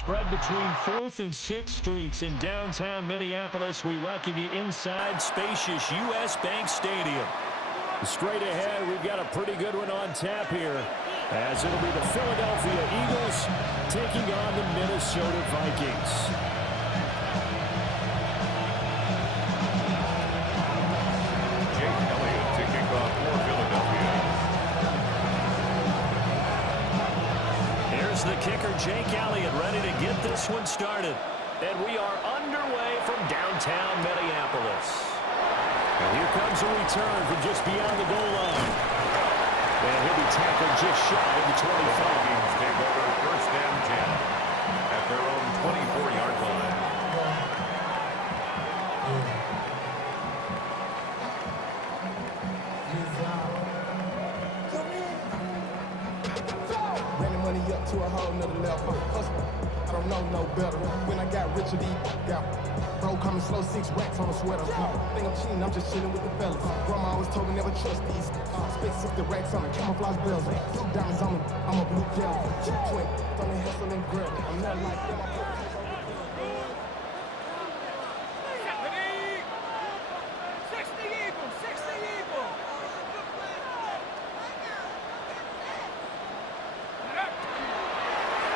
Spread between 4th and 6th Streets in downtown Minneapolis. We welcome you inside spacious U.S. Bank Stadium. Straight ahead, we've got a pretty good one on tap here, as it'll be the Philadelphia Eagles taking on the Minnesota Vikings. Jake Elliott to kick off for Philadelphia. Here's the kicker, Jake Elliott, ready to get this one started. And we are underway from downtown Minneapolis. And here comes a return from just beyond the goal line. And he'll be tackled just shy of the 25. The Vikings take over first down 10 at their own 24-yard line. Running money up to a whole nother level. I don't know no better. When I got rich, got bro coming slow, 6 racks on a sweater. Think I'm cheating, I'm just chilling with the fellas. Grandma always told me never trust these. Spit 60 racks on a camouflage bells. Blue diamonds on me, I'm a blue gel. Twin, on the hustle and grab. I'm not like them.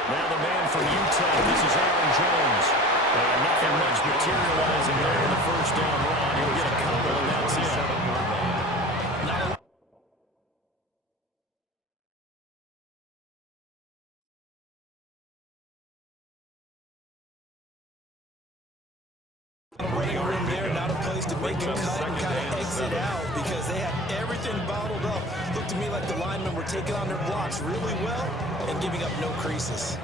Now the man from Utah, this is Aaron Jones. And nothing much materializing there in the first down run. He'll get a couple, and that's it. Running room there, not a place to make a cut and kind of exit out because they had everything bottled up. Looked to me like the linemen were taking on their blocks really well and giving up no creases.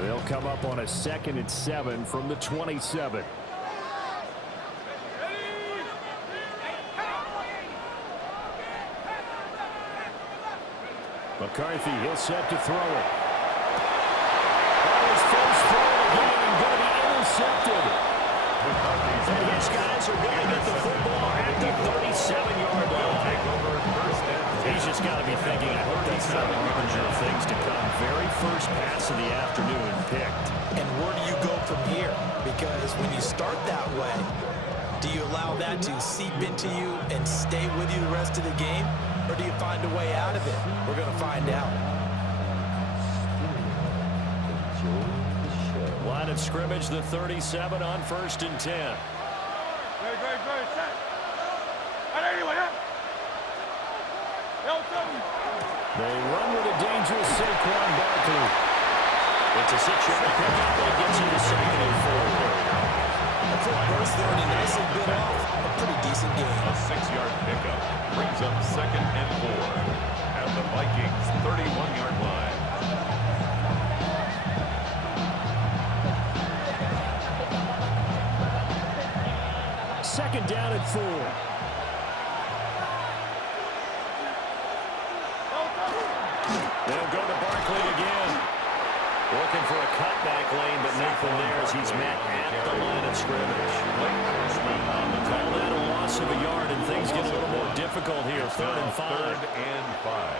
They'll come up on a 2nd and 7 from the 27. McCarthy, he'll set to throw it. On his first throw again, going to be intercepted. And these guys are going to get the football at the 37-yard line. He's just got to be thinking, I hope that's not a harbinger of things to come. Very first pass of the afternoon picked. And where do you go from here? Because when you start that way, do you allow that to seep into you and stay with you the rest of the game? Or do you find a way out of it? We're going to find out. Line of scrimmage, the 37 on 1st and 10. They run with a dangerous Saquon Barkley. It's a 6-yard pickup that gets him to 2nd and 4. A quick burst there and he nicely bit off a pretty decent game. A 6-yard pickup brings up 2nd and 4 at the Vikings' 31-yard line. Second down at 4. They'll go to Barkley again. Looking for a cutback lane, but nothing there as he's met at the line of scrimmage. Call that a loss of a yard, and things get a little more difficult here. 3rd and 5. 3rd and 5.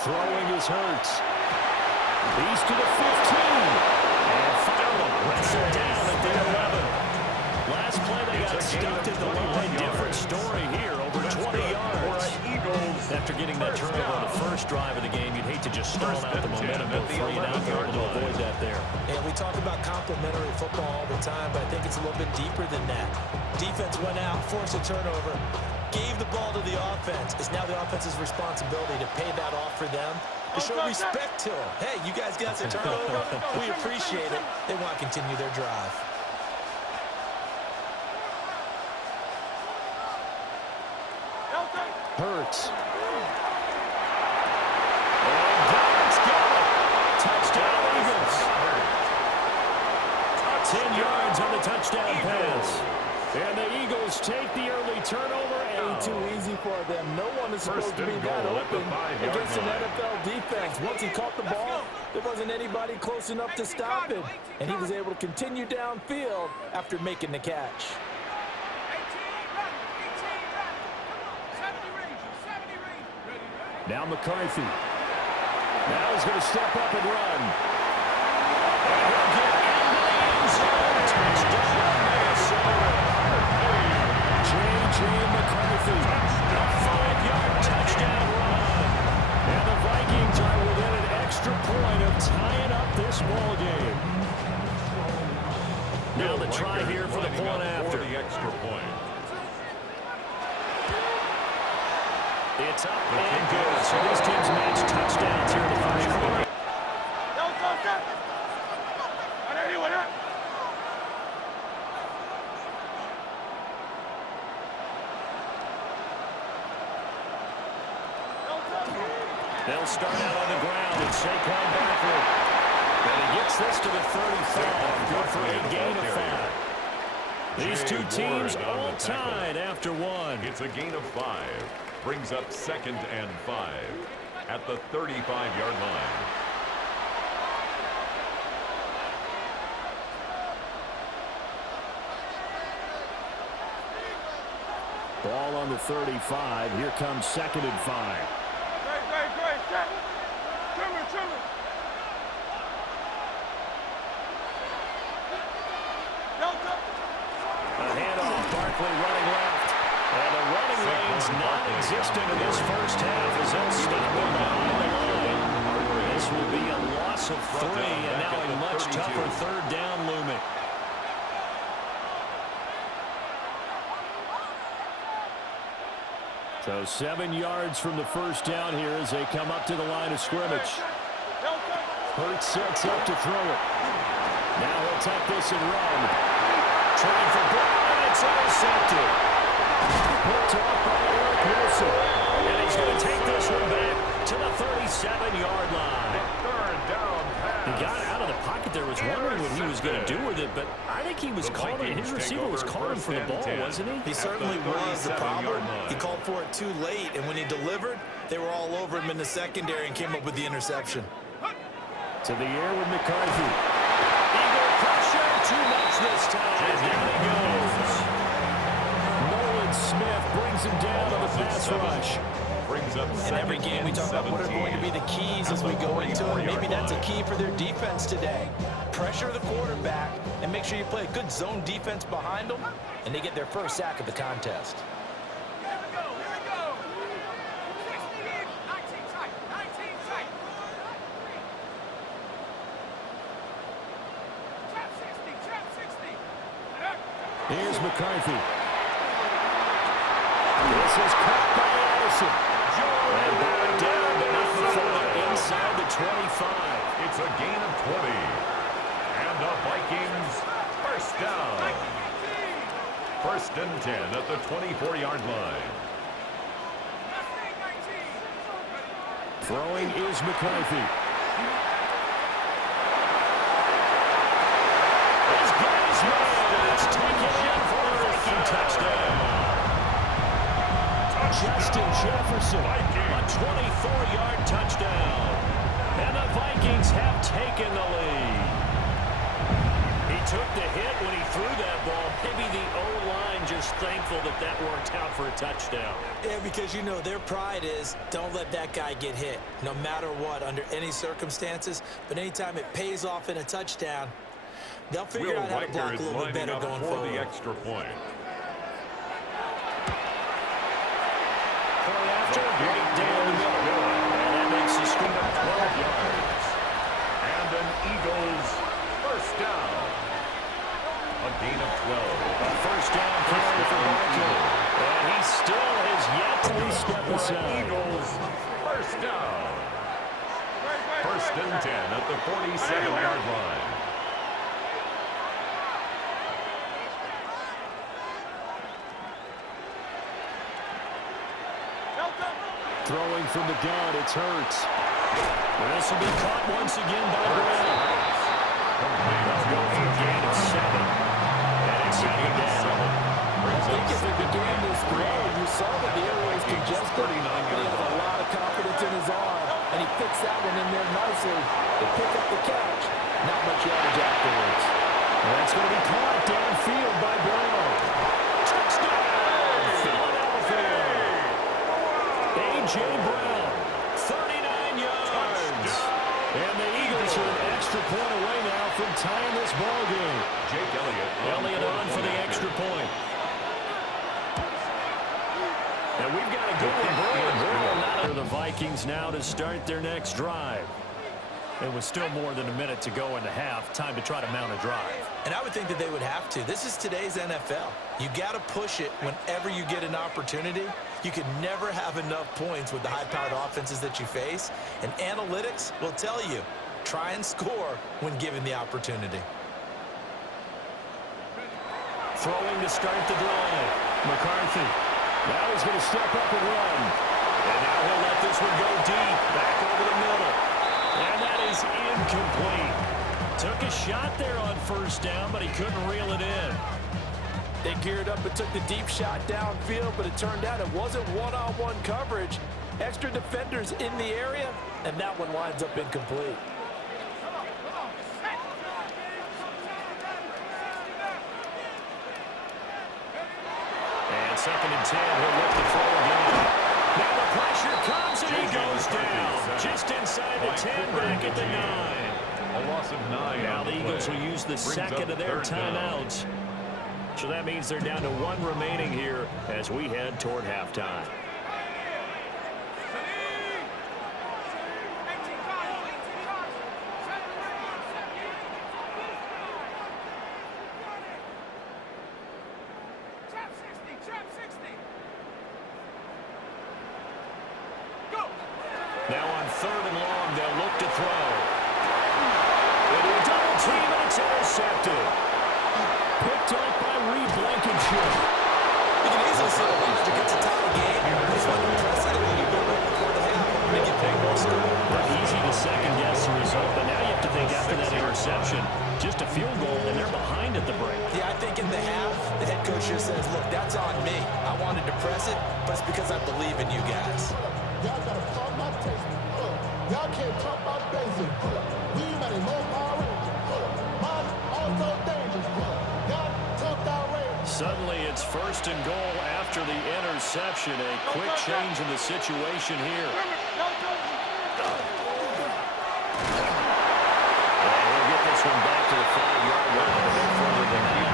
Throwing is Hurts. He's to the 15. And Fowler wrestled down at the 11. Last play they got stuffed at the line. Different story here, over 20 yards. After getting that turnover on the first drive of the game, you'd hate to just stall out the momentum, go 3 and out. They're able to avoid that there. And we talk about complementary football all the time, but I think it's a little bit deeper than that. Defense went out, forced a turnover, gave the ball to the offense. It's now the offense's responsibility to pay that off for them, to show respect to them. Hey, you guys got the turnover. We appreciate it. They want to continue their drive. Hurts. And God's got it. Touchdown, Eagles. 10 yards on the touchdown pass. And the Eagles take the early turnover. And too easy for them. No one is supposed to be that open against an NFL defense. Once he caught the ball, There wasn't anybody close enough to stop him, and he was able to continue downfield after making the catch. Now McCarthy. Now he's going to step up and run. And he'll get into the end zone. Touchdown, Minnesota. J.J. McCarthy. A 5-yard touchdown run. And the Vikings are within an extra point of tying up this ball game. Now the try here for the point after. The extra point. It's up and good. So these teams match touchdowns here in the first quarter. They'll start out on the ground and Saquon Barkley. And he gets this to the 35. Good for a gain of 5. These two teams all tied after one. It's a gain of 5. Brings up 2nd and 5 at the 35-yard line. Ball on the 35. Here comes 2nd and 5. A handoff, Barkley running left. And the running lane's non-existent in this first half as they'll stop him behind the line. This will be a loss of 3, and now a much tougher 3rd down looming. So 7 yards from the first down here as they come up to the line of scrimmage. Hurts sets up to throw it. Now he'll take this and run. Trying for Brown, it's intercepted. Picked off by Eric Wilson. And he's going to take this one back to the 37-yard line. 3rd down pass. He got out of the pocket there, was wondering what he was going to do with it, but I think he was calling, his receiver was calling for the ball, wasn't he? He certainly was. The problem, he called for it too late, and when he delivered, they were all over him in the secondary and came up with the interception. To the air with McCarthy. Eagle pressure, too much this time. Down he goes. Nolan Smith brings him down on the pass rush. Brings up In every game, we talk about what are going to be the keys as we go into it. Maybe that's a key for their defense today. Pressure the quarterback and make sure you play a good zone defense behind them, and they get their first sack of the contest. Here's McCarthy. This is caught by Addison. And brought down, but not before inside the 25. It's a gain of 20. And the Vikings first down. 1st and 10 at the 24-yard line. Throwing is McCarthy. His guy's made. It's taken in for a Viking touchdown. Justin Jefferson, a 24-yard touchdown. And the Vikings have taken the lead. He took the hit when he threw that ball. Maybe the O-line just thankful that that worked out for a touchdown. Yeah, because, you know, their pride is don't let that guy get hit, no matter what, under any circumstances. But anytime it pays off in a touchdown, they'll figure out how to block a little bit better going forward. The extra point. Right down the middle. And that makes the score 12 yards. And an Eagles first down. A gain of 12. A first down carry for Barkley. And he still has yet to step aside. Eagles first down. 1st and 10 at the 47-yard line. Throwing from the gun, it's Hurts. This will be caught once again by Brown. They'll go for a gain of 7. And it's 2nd down. I think as they began this play, you saw that the area was congested, but he had a lot of confidence in his arm, and and he fits that one in there nicely to pick up the catch. Not much yardage afterwards. That's going to be caught downfield by Brown. Touchdown, Philadelphia. A.J. Brown, 39 yards. And the Eagles are an extra point away now from tying this ball game. Jake Elliott On for the extra point. And we've got a good one for the Vikings now to start their next drive. It was still more than a minute to go in the half. Time to try to mount a drive. And I would think that they would have to. This is today's NFL. You got to push it whenever you get an opportunity. You can never have enough points with the high-powered offenses that you face. And analytics will tell you, try and score when given the opportunity. Throwing to start the drive. McCarthy. Now he's going to step up and run. And now he'll let this one go deep. Back over the middle. And that is incomplete. Took a shot there on first down, but he couldn't reel it in. They geared up and took the deep shot downfield, but it turned out it wasn't one-on-one coverage. Extra defenders in the area, and that one winds up incomplete. And 2nd and 10, he'll look to throw again. Now the pressure comes, and he goes down. Just inside the 10, back at the 9. A loss of 9. Now the Eagles will use the second of their timeouts. So that means they're down to 1 remaining here as we head toward halftime. Now on 3rd and long, they'll look to throw. Into a double team, and it's intercepted. Picked up by Reed Blankenship. You can easily see the logic. It's a tie game. Just want to press it a little bit right before the half. Make it big more score. Easy to second-guess the result, but now you have to think after that interception, just a field goal, and they're behind at the break. Yeah, I think in the half, the head coach just says, look, that's on me. I wanted to press it, but it's because I believe in you guys. Y'all gotta talk my taste. Y'all can't talk my basic. We got a low power ranger. Mine also dangerous. Y'all talk outrageous. Suddenly it's 1st and goal after the interception. A quick change in the situation here. And he'll get this one back to the 5-yard line. A bit further than that.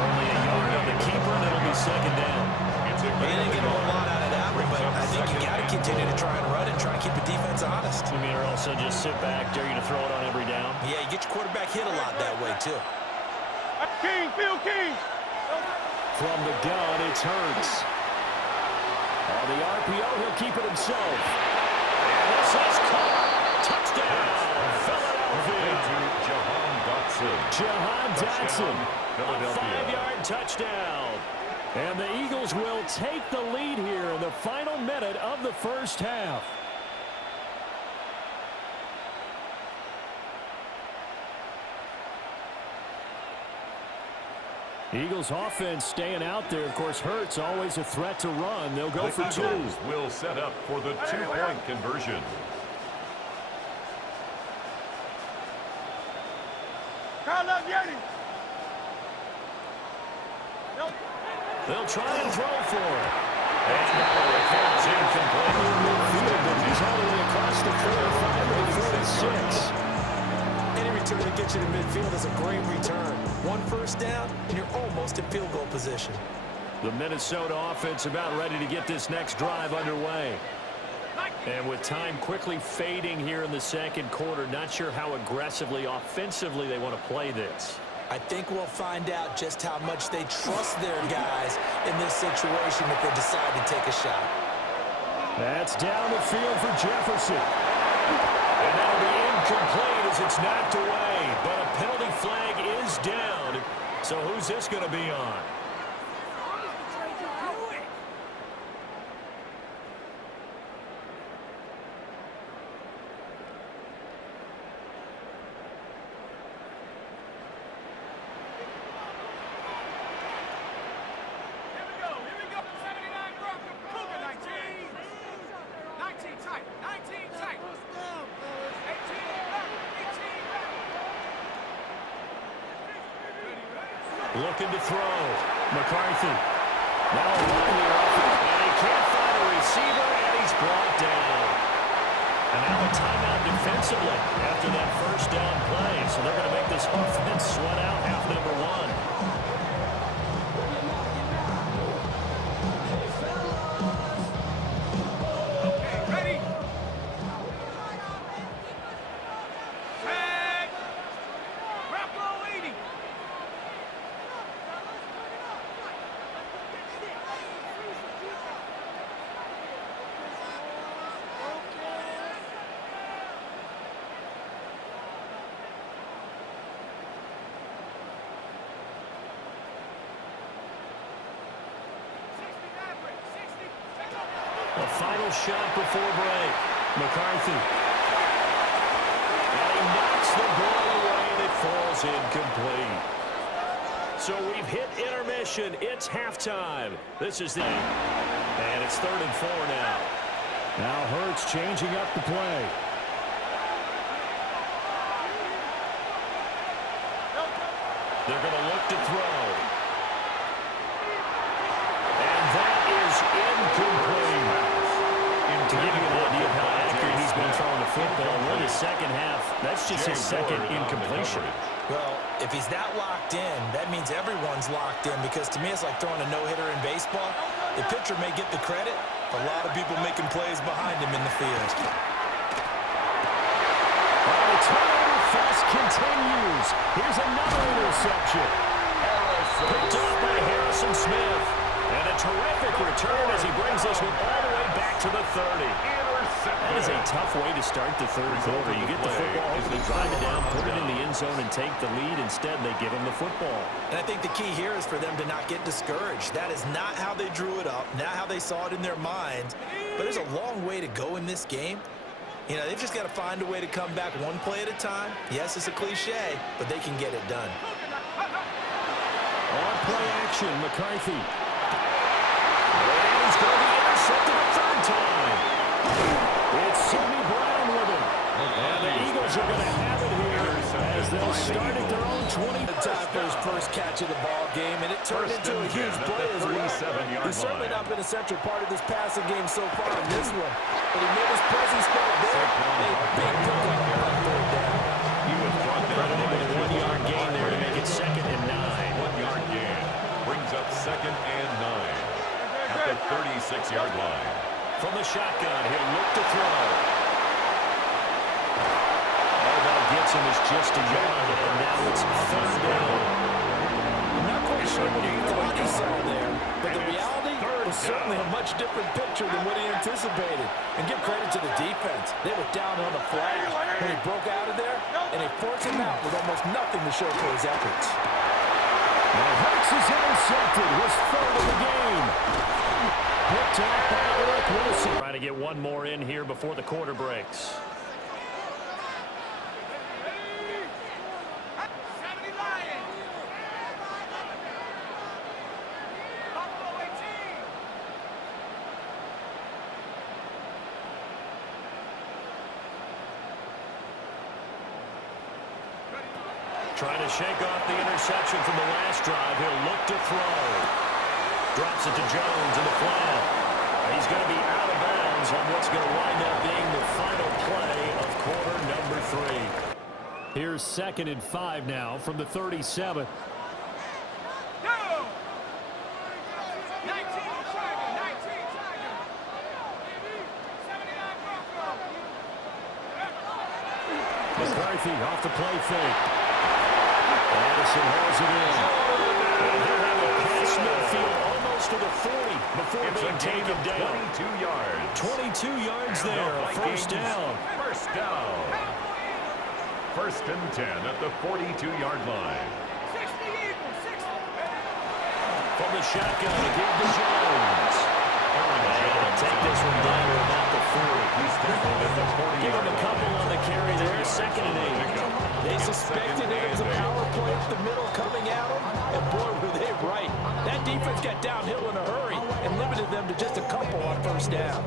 Only a yard on the keeper, and it'll be 2nd down. They didn't get a whole lot out of that one, but I think you got to continue to try and run and try and keep the defense honest. You mean, or also just sit back, dare you to throw it on every down? Yeah, you get your quarterback hit a lot that way, too. King. From the gun, it's Hurts. On the RPO, he'll keep it himself. And this is caught. Touchdown, Philadelphia. Jahan Dotson. A 5-yard touchdown. And the Eagles will take the lead here in the final minute of the first half. Eagles offense staying out there. Of course, Hurts always a threat to run. They'll go for 2. Eagles will set up for the 2-point conversion. They'll try and throw for it. And it's incomplete. But he's all the way across the 45 to the 46. Any return that gets you to midfield is a great return. 1 first down, and you're almost in field goal position. The Minnesota offense about ready to get this next drive underway. And with time quickly fading here in the second quarter, not sure how aggressively, offensively they want to play this. I think we'll find out just how much they trust their guys in this situation if they decide to take a shot. That's down the field for Jefferson. And that'll be incomplete as it's knocked away. But a penalty flag is down. So who's this going to be on? Looking to throw. McCarthy. Now a run here. And he can't find a receiver, and he's brought down. And now a timeout defensively after that first down play. So they're going to make this offense sweat out half number one. A final shot before break. McCarthy. And he knocks the ball away, and it falls incomplete. So we've hit intermission. It's halftime. This is and it's 3rd and 4 now. Now Hurts changing up the play. They're going to look to throw. And that is incomplete. To give you an idea of how accurate he's been throwing the football, in the second half, that's just his second incompletion. Well, if he's that locked in, that means everyone's locked in, because to me it's like throwing a no-hitter in baseball. The pitcher may get the credit, a lot of people making plays behind him in the field. Well, the turnover fest continues. Here's another interception. Picked up by Harrison Smith. And a terrific return as he brings this one all the way back to the 30. That is a tough way to start the third quarter. You get the football, hopefully drive it down, put it in the end zone, and take the lead. Instead, they give him the football. And I think the key here is for them to not get discouraged. That is not how they drew it up, not how they saw it in their minds. But there's a long way to go in this game. You know, they've just got to find a way to come back one play at a time. Yes, it's a cliche, but they can get it done. On play action, McCarthy. He's going to be intercepted a third time. It's Sammy Brown with him. And the Eagles are going to have it here as they'll start at their own 20. Time for his first catch of the ball game, and it turned into a huge play as well. He's certainly not been a central part of this passing game so far in this one, but he made his presence felt there. A big pickup on third down. He was brought down by a 1-yard gain there to make it 2nd and 9. 1-yard gain brings up 2nd and 9. At the 36-yard line. From the shotgun, he'll look to throw. All that gets him is just a yard, and now it's 3rd down. I'm not quite sure what he thought he saw there, but the reality was certainly a much different picture than what he anticipated. And give credit to the defense. They were down on the flash when he broke out of there, and they forced him out with almost nothing to show for his efforts. Now Hurts is intercepted, his 3rd of the game. Picked up by Eric Wilson. Trying to get one more in here before the quarter breaks. Trying to shake off the interception from the last drive. He'll look to throw. Drops it to Jones in the flat. He's going to be out of bounds on what's going to wind up being the final play of quarter number 3. Here's 2nd and 5 now from the 37. McCarthy off the play fake. Addison hauls it in. And he'll have a pass midfield almost to the 40 before being taken down. 22 yards. 22 yards there, a first down. First down. 1st and 10 at the 42-yard line. From the shotgun, give to Jones. Take this one down to about the 40. He's tackled at the 40-yard line. Give him a couple on the carry there, 2nd and 8. They suspected it was a power play up the middle coming at them, and boy, were they right. That defense got downhill in a hurry and limited them to just a couple on first down.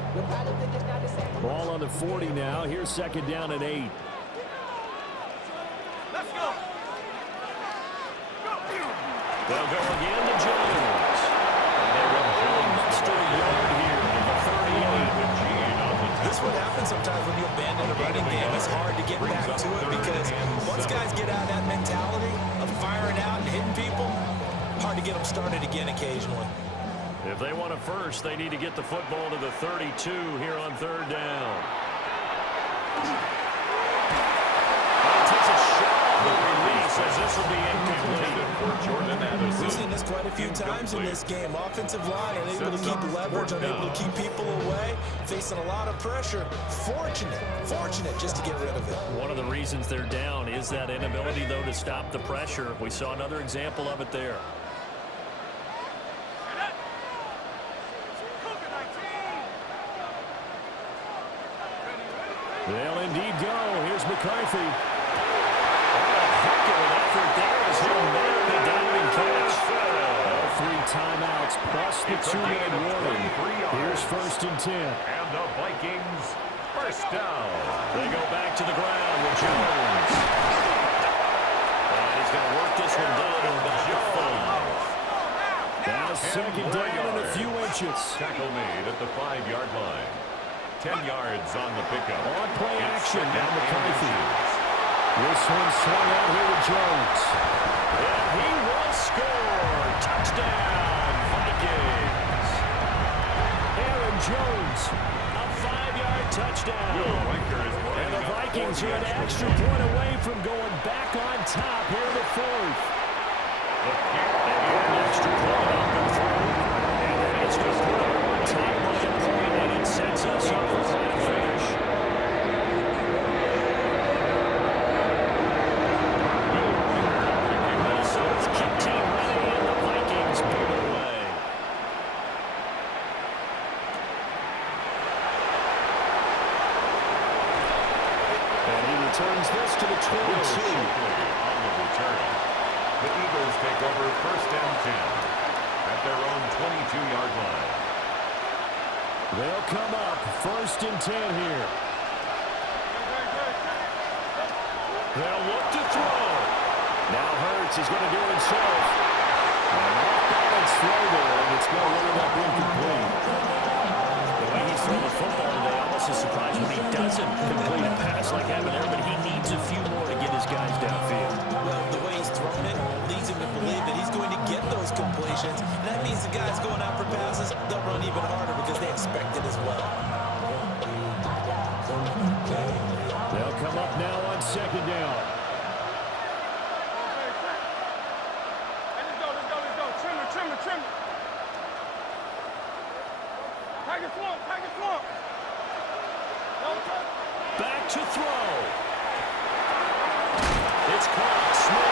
Ball on the 40 now. Here's 2nd down and 8. Let's go. They'll go again to Jones. And they will only muster a yard here at the 38. This is what happens sometimes when you abandon a running game. It's hard to get back to it because once guys get out of that mentality of firing out and hitting people, hard to get them started again occasionally. If they want a first, they need to get the football to the 32 here on third down. And he takes a shot on the release as this will be incomplete. We've seen this quite a few times in this game. Offensive line unable to keep leverage, unable to keep people away, facing a lot of pressure. Fortunate just to get rid of it. One of the reasons they're down is that inability, though, to stop the pressure. We saw another example of it there. They'll indeed go. Here's McCarthy. A heck of an effort there as he made the diving catch. All 3 timeouts plus the 2-minute warning. Here's 1st and 10. And the Vikings first down. They go back to the ground with Jones. And he's going to work this one down to about the 5. Now 2nd down and a few inches. Tackle made at the 5-yard line. 10 yards on the pickup. On play action, now McCarthy. This one swung out here to Jones. And he will score. Touchdown, Vikings. Aaron Jones, a 5-yard touchdown. And the Vikings are an extra point away from going back on top here in the 4th. They get an extra point up and through. And then it's going to put them on top by a point, and it sets us up for quite a finish. Minnesota's kick team ready, and the Vikings pull it away. And he returns this to the 22. On the return. The Eagles take over 1st and 10 at their own 22-yard line. They'll come up 1st and 10 here. They'll look to throw. Now Hurts is going to do it himself. An off-balance throw there, and it's going to end up incomplete. The way he's thrown the football today, almost a surprise when he doesn't complete a pass like that there, but he needs a few more to get his guys downfield. Well, the way he's thrown it leads him to believe that he's going to get those completions. And that means the guys going out for passes, they'll run even harder because they expect it as well. They'll come up now on 2nd down. Trim. Tiger swamp. Back to throw. It's caught. Smith